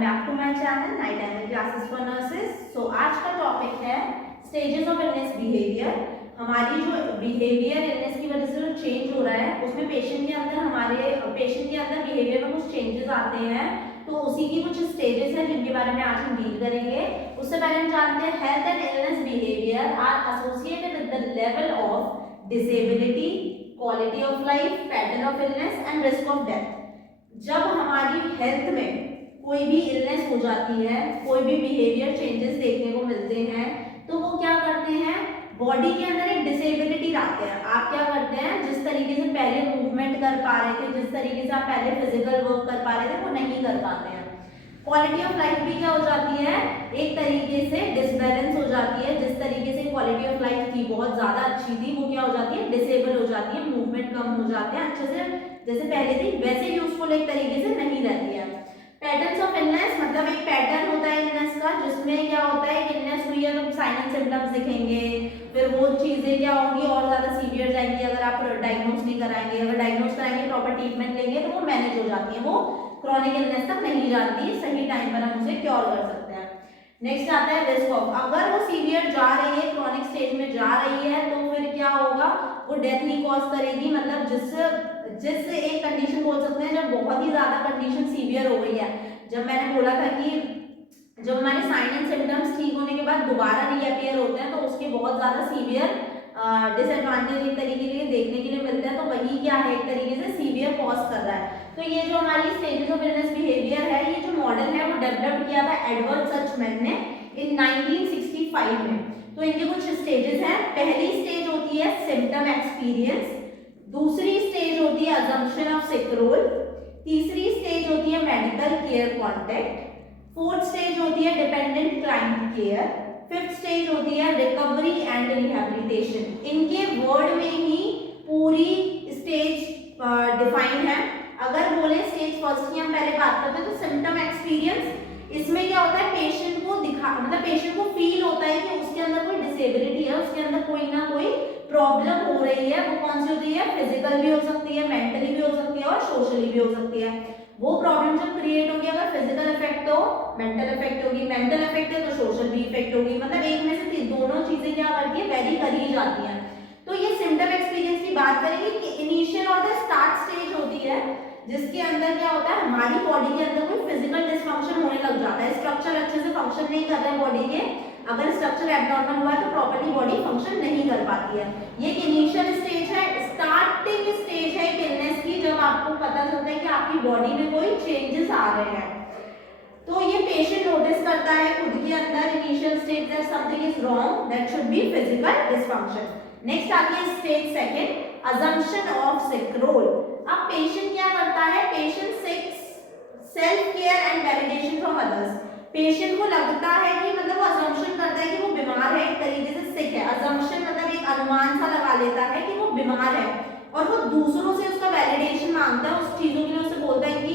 Welcome back to my channel Nightingale classes for nurses. So आज का topic है stages of illness behaviour. हमारी जो behaviour illness की वजह से जो चेंज हो रहा है उसमें पेशेंट के अंदर बिहेवियर में कुछ चेंजेस आते हैं, तो उसी की कुछ स्टेजेस हैं जिनके बारे में आज हम डील करेंगे। उससे पहले हम जानते हैं health and illness behaviour are associated with the level of disability, quality of life, pattern of illness and risk of death. जब हमारी हेल्थ में कोई भी इलनेस हो जाती है, कोई भी बिहेवियर चेंजेस देखने को मिलते हैं, तो वो क्या करते हैं, बॉडी के अंदर एक डिसेबिलिटी लाते हैं। आप क्या करते हैं, जिस तरीके से पहले मूवमेंट कर पा रहे थे, जिस तरीके से आप पहले फिजिकल वर्क कर पा रहे थे, वो नहीं कर पाते हैं। क्वालिटी ऑफ लाइफ भी क्या हो जाती है, एक तरीके से डिसबैलेंस हो जाती है। जिस तरीके से क्वालिटी ऑफ लाइफ थी बहुत ज्यादा अच्छी थी, वो क्या हो जाती है, डिसेबल हो जाती है, मूवमेंट कम हो जाते हैं, अच्छे से जैसे पहले थी वैसे यूजफुल एक तरीके से नहीं रहती है। पैटर्न्स ऑफ इलनेस मतलब एक पैटर्न होता है इलनेस का, जिसमें क्या होता है, इलनेस हुई है तो साइन एंड सिम्टम्स दिखेंगे, फिर वो चीजें क्या होंगी और ज्यादा सीवियर जाएंगी अगर आप डायग्नोज नहीं कराएंगे। अगर डायग्नोज कराएंगे, प्रॉपर ट्रीटमेंट लेंगे तो वो मैनेज हो जाती है, वो क्रॉनिक इलनेस तक नहीं जाती, सही टाइम पर हम उसे क्योर कर सकते हैं। नेक्स्ट आता है रिस्क ऑफ, अगर वो सीवियर जा रही है, क्रॉनिक स्टेज में जा रही है, तो फिर क्या होगा, वो डेथ ही कॉज करेगी। मतलब जिससे एक कंडीशन बोल सकते हैं जब बहुत ही ज्यादा कंडीशन सीवियर हो गई है। जब मैंने बोला था कि जब हमारे साइन एंड सिम्टम्स ठीक होने के बाद दोबारा रीअपीयर होते हैं, तो उसके बहुत ज्यादा सीवियर डिसएडवांटेज एक तरीके के लिए देखने के लिए मिलते हैं, तो वही क्या है, एक तरीके से सीवियर कॉज कर रहा है। तो ये जो हमारी स्टेजेस ऑफ इलनेस बिहेवियर है, ये जो मॉडल है वो डेवलप किया था एडवर्ड सचमैन ने इन 1965 में। तो इनके कुछ स्टेजेस हैं। पहली स्टेज होती है सिम्टम एक्सपीरियंस, दूसरी स्टेज होती है अजम्पशन ऑफ सिक रोल, तीसरी स्टेज होती है medical care contact, fourth stage होती है dependent client care, fifth stage होती है रिकवरी एंड रिहैबिलिटेशन। इनके वर्ड में ही पूरी स्टेज डिफाइन है। अगर बोले स्टेज फर्स्ट की हम पहले बात करते हैं तो सिम्टम एक्सपीरियंस, इसमें क्या होता है, पेशेंट को मतलब पेशेंट को फील होता है कि उसके अंदर कोई डिसेबिलिटी है, उसके अंदर कोई ना कोई प्रॉब्लम हो रही है। वो कौन सी होती है, फिजिकल भी हो सकती है, मेंटली भी हो सकती है और सोशली भी हो सकती है। वो प्रॉब्लम जब क्रिएट होगी, अगर फिजिकल इफेक्ट हो मेंटल इफेक्ट होगी, मेंटल इफेक्ट है तो सोशल भी इफेक्ट होगी। मतलब एक में से दोनों चीजें क्या करती है, वेरी करी जाती हैं। तो ये सिम्टम एक्सपीरियंस की बात करेंगे कि इनिशियल और द स्टार्ट स्टेज होती है, जिसके अंदर क्या होता है, हमारी बॉडी के अंदर कोई फिजिकल डिसफंक्शन होने लग जाता है, स्ट्रक्चर अच्छे से फंक्शन नहीं कर रहे हैं बॉडी के। अगर स्ट्रक्चर एब्नॉर्मल हुआ है तो प्रॉपर्ली बॉडी फंक्शन नहीं कर पाती है। ये इनिशियल स्टेज है, स्टार्टिंग स्टेज है इलनेस की, जब आपको पता चलता है कि आपकी बॉडी में कोई चेंजेस आ रहे हैं। तो ये पेशेंट नोटिस करता है खुद के अंदर initial stage that something is wrong, that should be physical dysfunction. Next आती है stage second, assumption of sick role. अब पेशेंट क्या करता है, patient seeks self care and validation from others. Patient को लगता है कि मतलब वो अजम्पशन करता है कि वो बीमार है, एक तरीके से सिक है। अजम्पशन मतलब एक अनुमान सा लगा लेता है कि वो बीमार है, और वो दूसरों से उसका वैलिडेशन मांगता है, उस चीजों के लिए उसे बोलता है कि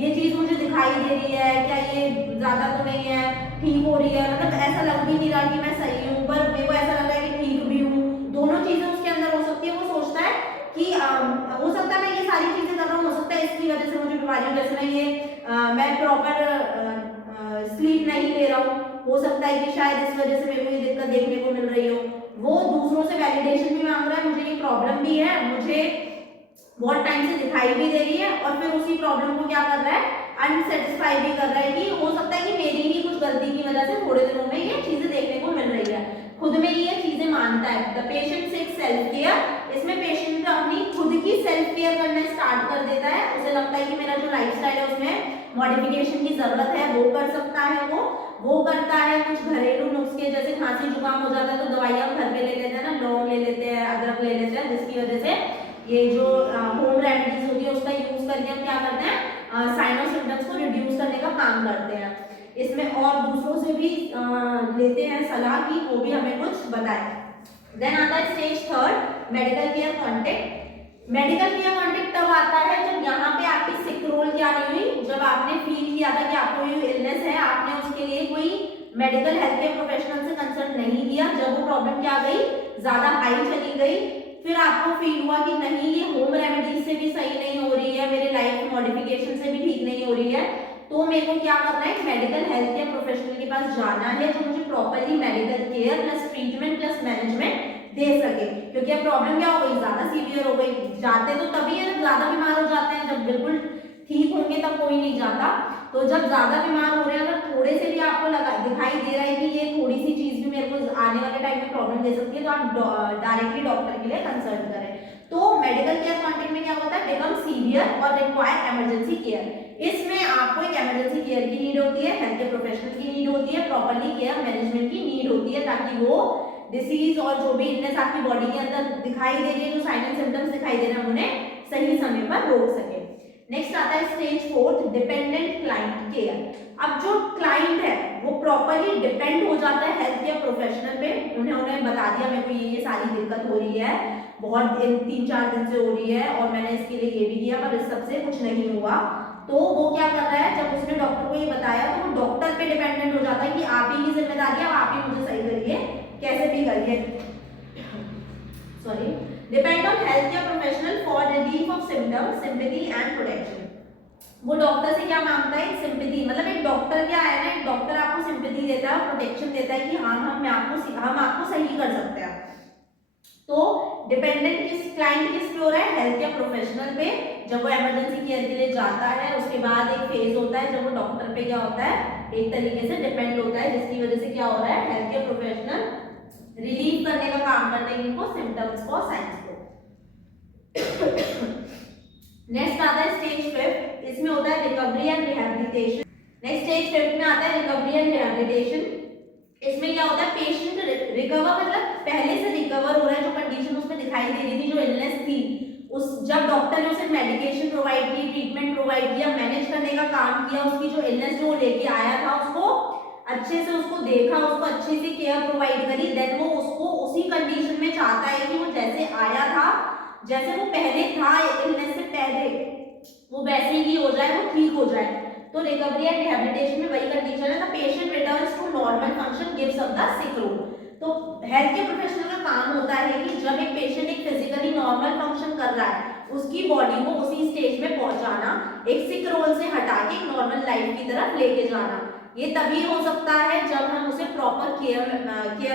ये चीज मुझे दिखाई दे रही है, क्या ये ज्यादा तो नहीं है, ठीक हो रही है, मतलब ऐसा लग भी नहीं रहा कि मैं सही हूँ, पर मेरे को ऐसा लग रहा है कि ठीक भी हूँ। दोनों चीजें उसके अंदर हो सकती है। वो सोचता है कि हो सकता है मैं ये सारी चीजें कर रहा हूँ, हो सकता है इसकी वजह से मुझे बीमारी हो, जैसे मैं प्रॉपर स्लीप नहीं ले रहा हूँ, हो सकता है कि शायद इस वजह से मेरे को ये दिक्कत देखने को मिल रही हो। वो दूसरों से वैलिडेशन भी मांग रहा है, मुझे ये प्रॉब्लम भी है, मुझे बहुत टाइम से दिखाई भी दे रही है, और फिर उसी प्रॉब्लम को क्या कर रहा है, अनसेटिस्फाई भी कर रहा है कि हो सकता है कि मेरी ही कुछ गलती की वजह से थोड़े दिनों में ये चीजें देखने को मिल रही है। खुद में ही ये चीजें मानता है। The patient seeks self care, इसमें पेशेंट अपनी खुद की सेल्फ केयर करना स्टार्ट कर देता है। उसे लगता है कि मेरा जो लाइफस्टाइल है उसमें मॉडिफिकेशन की जरूरत है, वो कर सकता है, वो करता है। कुछ घरेलू नुस्खे, जैसे खांसी जुकाम हो जाता है तो दवाइयां घर पे ले लेते हैं ना, लौंग ले लेते हैं, अदरक ले लेते हैं, जिसकी वजह से ये जो होम रेमेडीज होती है उसका यूज करके हम क्या करते हैं, साइन और सिम्टम्स को रिड्यूस करने का काम करते हैं। इसमें और दूसरों से भी लेते हैं सलाह की, वो भी हमें कुछ बताए। देन आता है stage third, medical care contact. Medical care contact तब आता है जब यहाँ पे आपकी सिक रोल क्या नहीं हुई, जब आपने फील किया था कि आपको ये इलनेस है, आपने उसके लिए कोई मेडिकल हेल्थ केयर प्रोफेशनल से कंसल्ट नहीं किया। जब वो प्रॉब्लम क्या गई, ज्यादा हाई चली गई, फिर आपको फील हुआ कि नहीं ये होम रेमेडीज से भी सही नहीं हो रही है, मेरे लाइफ मॉडिफिकेशन से भी ठीक नहीं हो रही है, तो मेरे को क्या करना है, मेडिकल हेल्थ केयर प्रोफेशनल के पास जाना है जो मुझे properly medical care plus treatment plus management दे सके। क्योंकि अब प्रॉब्लम क्या हो गई, ज्यादा सीवियर हो गई, जाते तो तभी है जब ज्यादा बीमार हो जाते हैं, जब बिल्कुल ठीक होंगे तब कोई नहीं जाता। तो जब ज्यादा बीमार हो रहे हैं, अगर थोड़े से भी आपको लगा दिखाई दे रहा है कि ये थोड़ी सी चीज भी मेरे को आने वाले टाइम में प्रॉब्लम दे सकती है, तो आप डायरेक्टली डॉक्टर के लिए कंसल्ट करें। तो मेडिकल केयर कॉन्टेक्ट में क्या होता है, बिकम सीवियर और रिक्वायर इमरजेंसी केयर। इसमें आपको एक इमरजेंसी केयर की नीड होती है, हेल्थ केयर प्रोफेशनल की नीड होती है, प्रॉपर्ली केयर मैनेजमेंट की नीड होती है, ताकि वो डिसीज और जो भी इलनेस आपकी बॉडी के अंदर दिखाई दे रही है, जो साइन एंड सिम्टम्स दिखाई दे रहे हैं, उन्हें सही समय पर रोक सके। नेक्स्ट आता है स्टेज 4 डिपेंडेंट क्लाइंट केयर। अब जो क्लाइंट है वो प्रॉपर्ली डिपेंड हो जाता है हेल्थ केयर प्रोफेशनल पे, उन्हें बता दिया मेरे को ये सारी दिक्कत हो रही है, बहुत 3-4 दिन से हो रही है और मैंने इसके लिए ये भी किया पर इस सबसे कुछ नहीं हुआ। तो वो क्या कर रहा है, जब उसने डॉक्टर को ये बताया तो वो डॉक्टर पे डिपेंडेंट हो जाता है कि आप ही की जिम्मेदारी है, आप ही मुझे सही करिए, कैसे भी करिए। Sorry, depend on health care professional for relief of symptoms, sympathy and protection. वो डॉक्टर से क्या मांगता है, सिंपैथी, मतलब एक डॉक्टर क्या है ना, एक डॉक्टर आपको सिंपैथी देता है, प्रोटेक्शन देता है कि हाँ हम आपको सही कर सकते हैं। तो डिपेंडेंट किस क्लाइंट किस पे हो रहा है, हेल्थ केयर प्रोफेशनल पे। जब वो इमरजेंसी केयर के लिए जाता है उसके बाद एक फेज होता है जब वो डॉक्टर पे क्या होता है, एक तरीके से डिपेंड होता है, जिसकी वजह से क्या हो रहा है, हेल्थ केयर प्रोफेशनल रिलीव करने का काम करते हैं इनको सिम्टम्स को, साइंस को। नेक्स्ट आता है स्टेज 5, इसमें होता है recovery and rehabilitation. Next stage 5 में आता है रिकवरी एंड रिहैबिलिटेशन। इसमें क्या होता है, पेशेंट रिकवर, मतलब पहले से रिकवर हो रहा है, जो कंडीशन उसमें दिखाई दे रही थी, जो इलनेस थी, उस जब डॉक्टर ने उसे मेडिकेशन प्रोवाइड की, ट्रीटमेंट प्रोवाइड किया, मैनेज करने का काम किया, उसकी जो इलनेस जो लेके आया था उसको अच्छे से उसको देखा, उसको अच्छे से केयर प्रोवाइड करी, देन वो उसको उसी कंडीशन में चाहता है कि वो जैसे आया था, जैसे वो पहले था इलनेस से पहले, वो वैसे ही हो जाए, वो ठीक हो जाए। तो रिकवरी एंड रिहैबिलिटेशन में वही कंडीशन है, the patient returns to normal function gives up the sick role. तो हेल्थ केयर प्रोफेशनल का काम होता है कि जब एक पेशेंट एक फिजिकली नॉर्मल फंक्शन कर रहा है, उसकी बॉडी को उसी स्टेज में पहुंचाना, एक सिक रोल से हटा के नॉर्मल लाइफ की तरफ लेके जाना। ये तभी हो सकता है जब हम उसे प्रॉपर केयर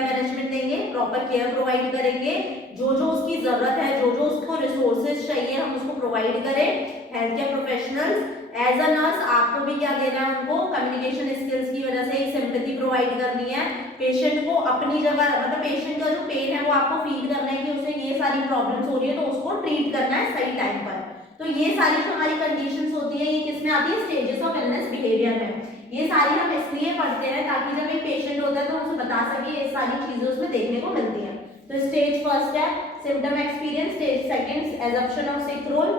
मैनेजमेंट देंगे, प्रॉपर केयर प्रोवाइड करेंगे, जो जो उसकी जरूरत है, जो जो उसको रिसोर्सेज चाहिए हम उसको प्रोवाइड करें। Health care professionals as a nurse आपको भी क्या देना है, उनको कम्युनिकेशन स्किल्स की वजह से एक सिंपैथी प्रोवाइड करनी है, पेशेंट को अपनी जगह, मतलब पेशेंट का जो पेन है वो आपको फील करना है कि उसे ये सारी प्रॉब्लम्स हो रही है, तो उसको ट्रीट करना है सही टाइम पर। तो ये सारी जो हमारी कंडीशंस होती है, ये किसमें आती है, स्टेजेस ऑफ इलनेस बिहेवियर में। ये सारी हम इसलिए पढ़ते हैं ताकि जब एक पेशेंट होता है तो हम उसे बता सके, ये सारी चीजें उसमें देखने को मिलती हैं। तो स्टेज फर्स्ट है symptom experience, stage second assumption of sick role,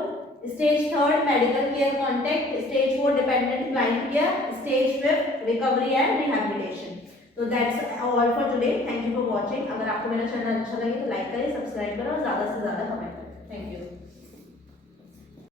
stage 3 medical care contact, stage 4 dependent client care, stage 5 recovery and rehabilitation. तो that's all for today, thank you for watching. अगर आपको मेरा चैनल अच्छा लगे तो like करें, subscribe करें और ज्यादा से ज्यादा कमेंट करें। Thank you.